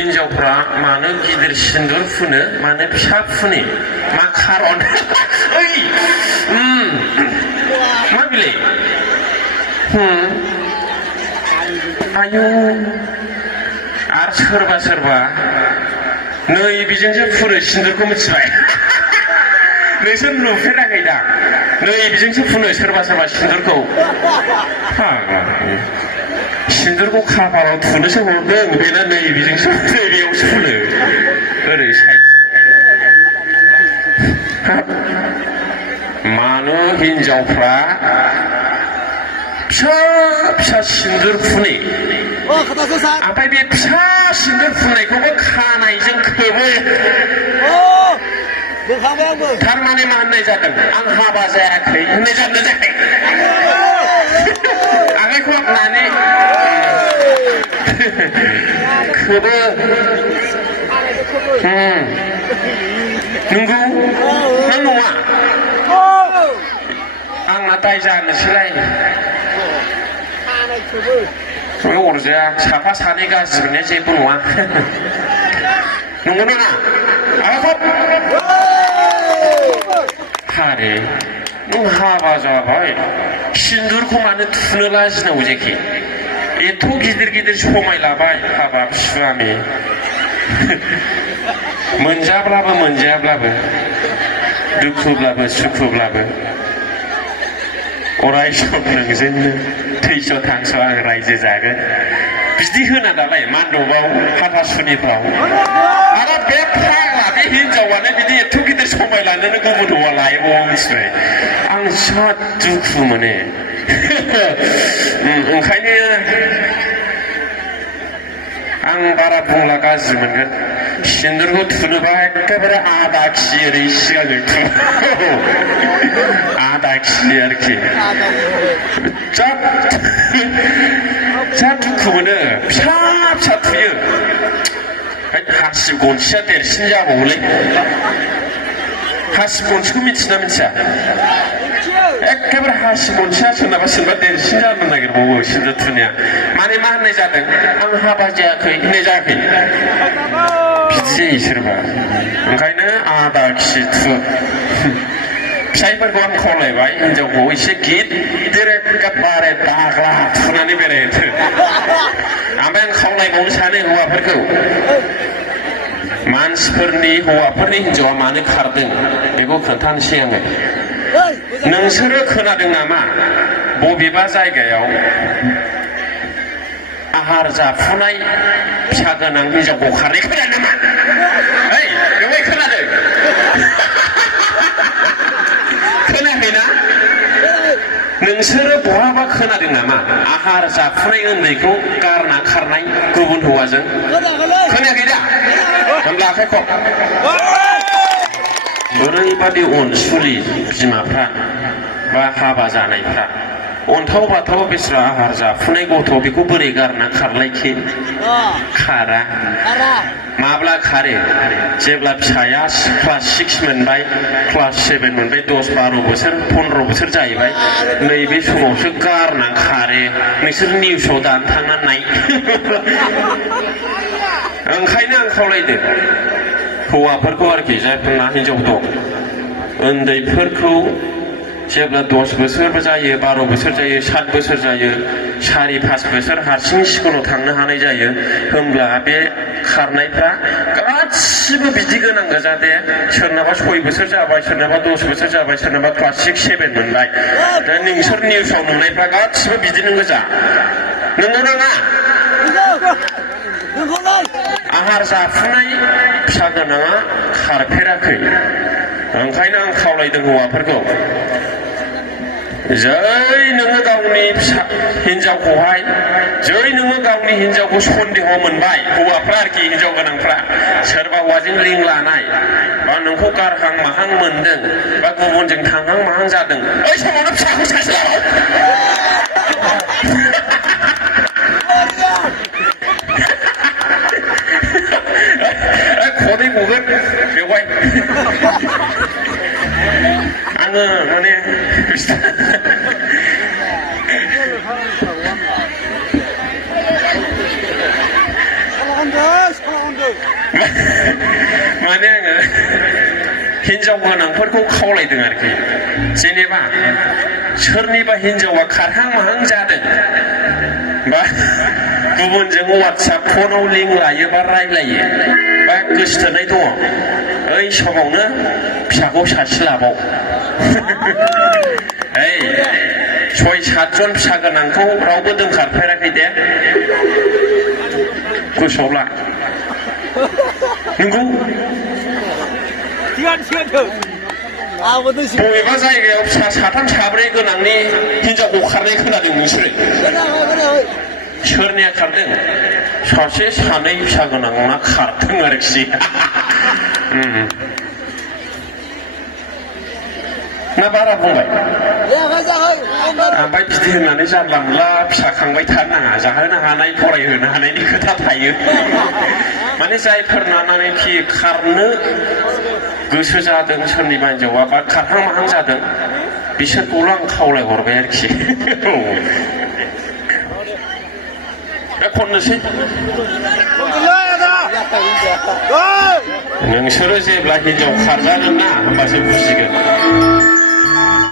हिनजावफ्रा मानो गिदिर सिन्दुर फुनो मानो फिसा फुनो मा खारन ओइ मा बिलाय आयु आरो सोरबा सोरबा नै बेजोंसो फुनो सिन्दुरखौ मिथिबाय नोंसोर नुफेराखै दा नै बेजोंसो फुनो सोरबा सोरबा सिन्दुरखौ सिन्दुरखौ खाफालाव थुनोसो हरदों बेना नै बेजोंसो बेयावसो फुनो ओरै साइड मानो हिनजावफ्रा फिसा फिसा सिन्दुर फुनो ओमफ्राय बे फिसा सिन्दुर फुननायखौबो खानायजों खोबो थारमाने मा होननाय जादों आं हाबा जायाखै होननाय जादों जायाखै आखाइखौ हाबनानै खोबो नंगौ ना नङा आंना दाय जानोसैलाय अरजाया साफा सानै गाज्रि मोननाया जेबो नङा नंगौ नङा हारे नों हाबा जाबाय सिन्दुरखौ मानो थुनो लाजिनांगौ जेखि एथ' गिदिर गिदिर समायलाबाय हाबाब स्वामी मोनजाब्लाबो मोनजायाब्लाबो दुखुब्लाबो सुखुब्लाबो अराय सम नोंजोंनो थैस' थांस' आं रायजो जागोन बिदि होना दालाय मान्डबाव हाथासुनिफ्राव आरो बे फाग्ला बे हिनजावानो बिदि एथ' गिदिर समाय लानोनो गुबुन हौवा लायबावो मिथिबाय आं बिराद दुखु मोनो ओंखायनो आं बारा बुंला गाज्रि मोनगोन सिन्दुरखौ थुनोबा एखेबारे आदा खि ओरै सिगांजों थु आदा खि आरोखि जा दुखु मोनो फिसा फिसा थुयो हासिब गनसेया देरसिन जाबावोलै हासिब गनसेखौ मिथिना मिथिया एखेबारे हासिब गनसेया सोरनाबा सोरबा देरसिन जानो नागिरबावो सिन्दुर थुनाया माने मा होननाय जादों आं हाबा जायाखै होननाय जायाखै बिदि जायो सोरबा ओंखायनो आदा खि थु फिसाइफोरखौ आं खावलायबाय हिनजावखौ एसे गिदिर एखेबारे दाग्ला थुनानै बेरायथो ओमफ्राय आं खावलायबावनो सानो हौवाफोरखौ मानसिफोरनि हौवाफोरनि हिनजावा मानो खारदों बेखौ खोन्थानोसै आङो नोंसोरो खोनादों नामा बबेबा जायगायाव आहार जाफुनाय फिसा गोनां हिनजावखौ खारनाय खोनादों नामा ओइ बेवहाय खोनादों खोनायाखैना नोंसोरो बहाबा खोनादों नामा आहार जाफुनाय उन्दैखौ गारना खारनाय गुबुन हौवाजों खोनायाखै दा होनब्ला आखाइखौ ओरैबादि अनसुलि बिमाफ्रा बा हाबा जानायफ्रा अन्थाव बाथाव बेस्रा आहार जाफुनाय गथ' बेखौ बोरै गारना खारलायखि खारा माब्ला खारो जेब्ला फिसाया क्लास 6 मोनबाय क्लास 7 मोनबाय 10-12 बोसोर 15 बोसोर जाहैबाय नैबे समावसो गारना खारो नोंसोर निउसाव दानो थांनानै नाय ओंखायनो आं खावलायदों हौवाफोरखौ आरोखि जायफोरना हिनजाव दं उन्दैफोरखौ जेब्ला 10 बोसोर जायो 12 बोसोर जायो 7 बोसोर जायो 4-5 बोसोर हारसिं स्कुलाव थांनो हानाय जायो होमब्ला बे खारनायफ्रा गासिबो बिदि गोनां गोजा दे सोरनाबा 6 बोसोर जाबाय सोरनाबा 10 बोसोर जाबाय सोरनाबा क्लास 6-7 मोनबाय दा नोंसोर निउसाव नुनायफ्रा गासिबो बिदिनो गोजा नंगौ नङा आहार जाफुनाय फिसा गोनाङा खारफेराखै ओंखायनो आं खावलायदों हौवाफोरखौ जै नोङो गावनि फिसा हिनजावखौहाय जै नोङो गावनि हिनजावखौ सन्देह मोनबाय हौवाफ्रा आरोखि हिनजाव गोनांफ्रा सोरबा हौवाजों लिं लानाय बा नोंखौ गारहां माहां मोनदों बा गुबुनजों थांहां माहां जादों ओइ समावनो फिसाखौ सासे लाबाव खदै गगोन बेवहाय आङो माने माने आङो हिनजाव गोनांफोरखौ खावलायदों आरोखि जेनेबा सोरनिबा हिनजावा खारहां माहां जादों बा गुबुनजों वाट्सएप फनाव लिंक लायो बा रायलायो बा गोसथोनाय दङ ओइ समावनो फिसाखौ सासे लाबाव ओइ 6-7 जन फिसा गोनांखौ रावबो दोनखारफेराखै दे गोसोआव ला नंगौ बबेबा जायगायाव फिसा 3-4 गोनांनि हिनजावखौ खारनाय खोनादों नोंसोरो सोरनिया खारदों सासे 2 फिसा गोनाङा खारदों आरोखि ना बारा बुंबाय ओमफ्राय बिदि होननानै जानला मोनला फिसा खांबाय थानो नाङा जाहोनो हानाय फरायहोनो हानायनि खोथा थायो माने जायफोर नानानैखि खारनो गोसो जादों सोरनिबा हिनजावा बा खारहां माहां जादों बिसोरखौल' आं खावलायहरबाय आरोखि दा खननोसै नोंसोरो जेब्ला हिनजाव खारजागोन ना होमबासो बुजिगोन